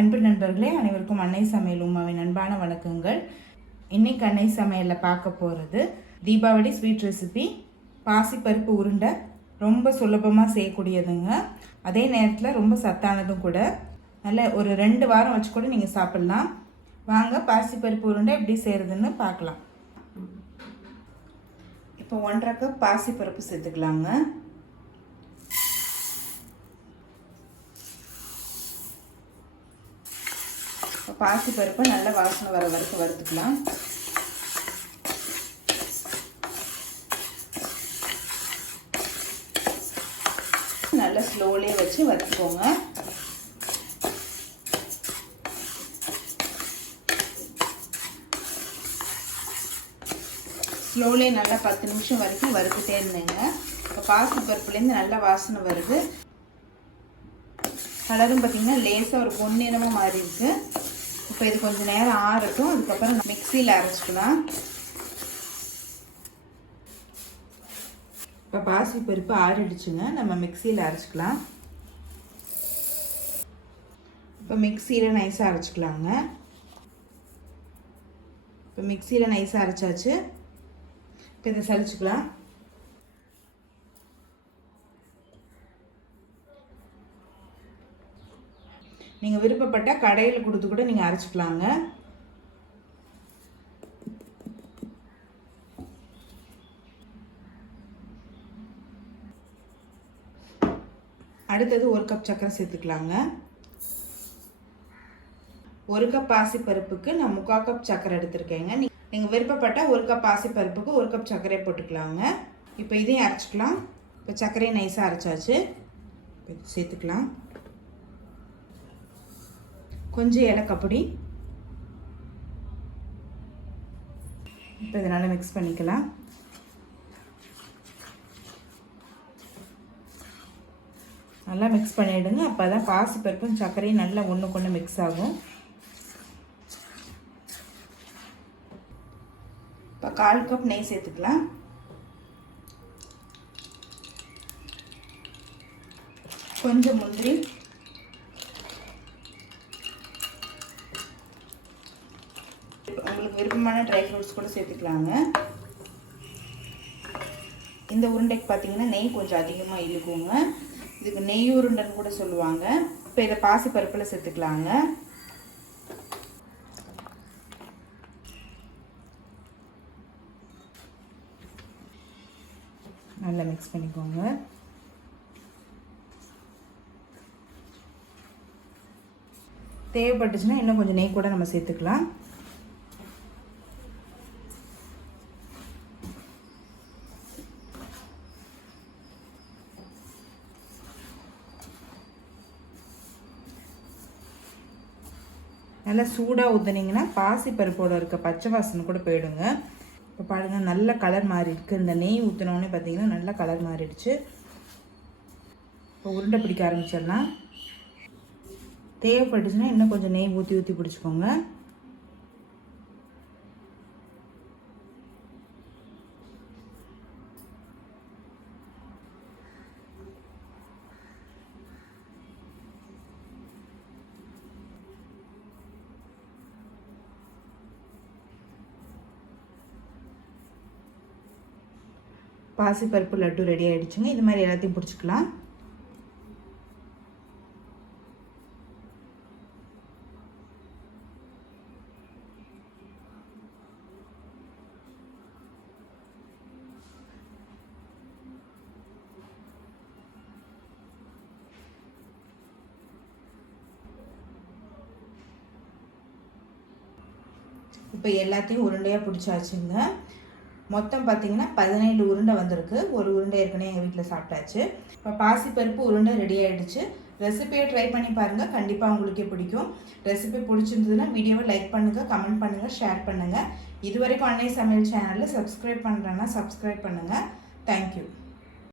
அன்பு நண்பர்களே, அனைவருக்கும் அன்னை சமையல் உமாவின் அன்பான வணக்கங்கள். இன்னைக்கு அன்னை சமையலில் பார்க்க போகிறது தீபாவளி ஸ்வீட் ரெசிபி பாசிப்பருப்பு உருண்டை. ரொம்ப சுலபமாக செய்யக்கூடியதுங்க, அதே நேரத்தில் ரொம்ப சத்தானதும் கூட. நல்ல ஒரு 2 வாரம் வச்சு கூட நீங்கள் சாப்பிட்லாம். வாங்க பாசிப்பருப்பு உருண்டை எப்படி செய்கிறதுன்னு பார்க்கலாம். இப்போ 1.5 கப் பாசிப்பருப்பு சேர்த்துக்கலாங்க. பாசிப்பருப்பை நல்ல வாசனை வர வரைக்கும் வறுத்துக்கலாம். நல்லா ஸ்லோலியே வச்சு வறுத்துக்கோங்க. ஸ்லோலியே நல்லா 10 நிமிஷம் வரைக்கும் வறுத்துட்டே இருந்தேங்க. இப்போ பாசிப்பருப்புலேருந்து நல்ல வாசனை வருது. கலரும் பார்த்திங்கன்னா லேசாக ஒரு பொன்னிறமாக மாறி இருக்கு. இப்போ இது கொஞ்சம் நேரம் ஆறட்டும். அதுக்கப்புறம் மிக்சியில் அரைச்சிக்கலாம். இப்போ பாசிப்பருப்பு ஆறிடுச்சுங்க, நம்ம மிக்சியில் அரைச்சிக்கலாம். இப்போ மிக்சியில் நைஸாக அரைச்சிக்கலாங்க. இப்போ மிக்சியில் நைஸாக அரைச்சாச்சு. இப்போ இதை சலிச்சுக்கலாம். நீங்கள் விருப்பப்பட்ட கடையில் கொடுத்து கூட நீங்கள் அரைச்சிக்கலாங்க. அடுத்தது 1 கப் சர்க்கரை சேர்த்துக்கலாங்க. 1 கப் பாசிப்பருப்புக்கு நான் 3/4 கப் சர்க்கரை எடுத்திருக்கேங்க. நீங்கள் விருப்பப்பட்ட 1 கப் பாசிப்பருப்புக்கு 1 கப் சர்க்கரை போட்டுக்கலாங்க. இப்போ இதையும் அரைச்சிக்கலாம். இப்போ சர்க்கரையை நைஸாக அரைச்சாச்சு. சேர்த்துக்கலாம். கொஞ்சம் ஏலக்காய் பொடி. இப்போ இதனால் மிக்ஸ் பண்ணிக்கலாம். நல்லா மிக்ஸ் பண்ணிவிடுங்க. அப்போ தான் பாசிப்பருப்பும் சர்க்கரையும் நல்லா ஒன்றுக்கு ஒன்று மிக்ஸ் ஆகும். இப்போ 1/4 கப் நெய் சேர்த்துக்கலாம். கொஞ்சம் முந்திரி, உங்களுக்கு விருப்பமான ட்ரை ஃப்ரூட்ஸ் கூட சேர்த்துக்கலாங்க. இந்த உருண்டைக்கு பார்த்தீங்கன்னா நெய் கொஞ்சம் அதிகமாக இழுக்குங்க. இதுக்கு நெய் உருண்டைன்னு கூட சொல்லுவாங்க. இப்போ இதை பாசிப்பருப்பில் சேர்த்துக்கலாங்க. நல்லா மிக்ஸ் பண்ணிக்கோங்க. தேவைப்பட்டுச்சுன்னா இன்னும் கொஞ்சம் நெய் கூட நம்ம சேர்த்துக்கலாம். நல்லா சூடாக ஊற்றுனீங்கன்னா பாசிப்பருப்போடு இருக்க பச்சை வாசனை கூட போயிடுங்க. இப்போ பாருங்கள், நல்ல கலர் மாறி இருக்குது. இந்த நெய் ஊற்றினோடனே பார்த்தீங்கன்னா நல்ல கலர் மாறிடுச்சு. இப்போ உருண்டை பிடிக்க ஆரம்பிச்சிடலாம். தேவைப்பட்டுச்சுன்னா இன்னும் கொஞ்சம் நெய் ஊற்றி ஊற்றி பிடிச்சிக்கோங்க. பாசிப்பருப்பு லட்டு ரெடி ஆகிடுச்சுங்க. இது மாதிரி எல்லாத்தையும் பிடிச்சிக்கலாம். இப்போ எல்லாத்தையும் உருண்டையாக பிடிச்சாச்சுங்க. மொத்தம் பார்த்தீங்கன்னா 17 உருண்டை வந்திருக்கு. ஒரு உருண்டை ஏற்கனவே எங்கள் வீட்டில் சாப்பிட்டாச்சு. இப்போ பாசிப்பருப்பு உருண்டை ரெடி ஆகிடுச்சு. ரெசிபியை ட்ரை பண்ணி பாருங்கள், கண்டிப்பாக உங்களுக்கே பிடிக்கும். ரெசிபி பிடிச்சிருந்ததுன்னா வீடியோவை லைக் பண்ணுங்கள், கமெண்ட் பண்ணுங்கள், ஷேர் பண்ணுங்கள். இது வரைக்கும் அன்னை சமையல் சேனலில் சப்ஸ்கிரைப் பண்ணுறேன்னா சப்ஸ்கிரைப் பண்ணுங்கள். தேங்க்யூ.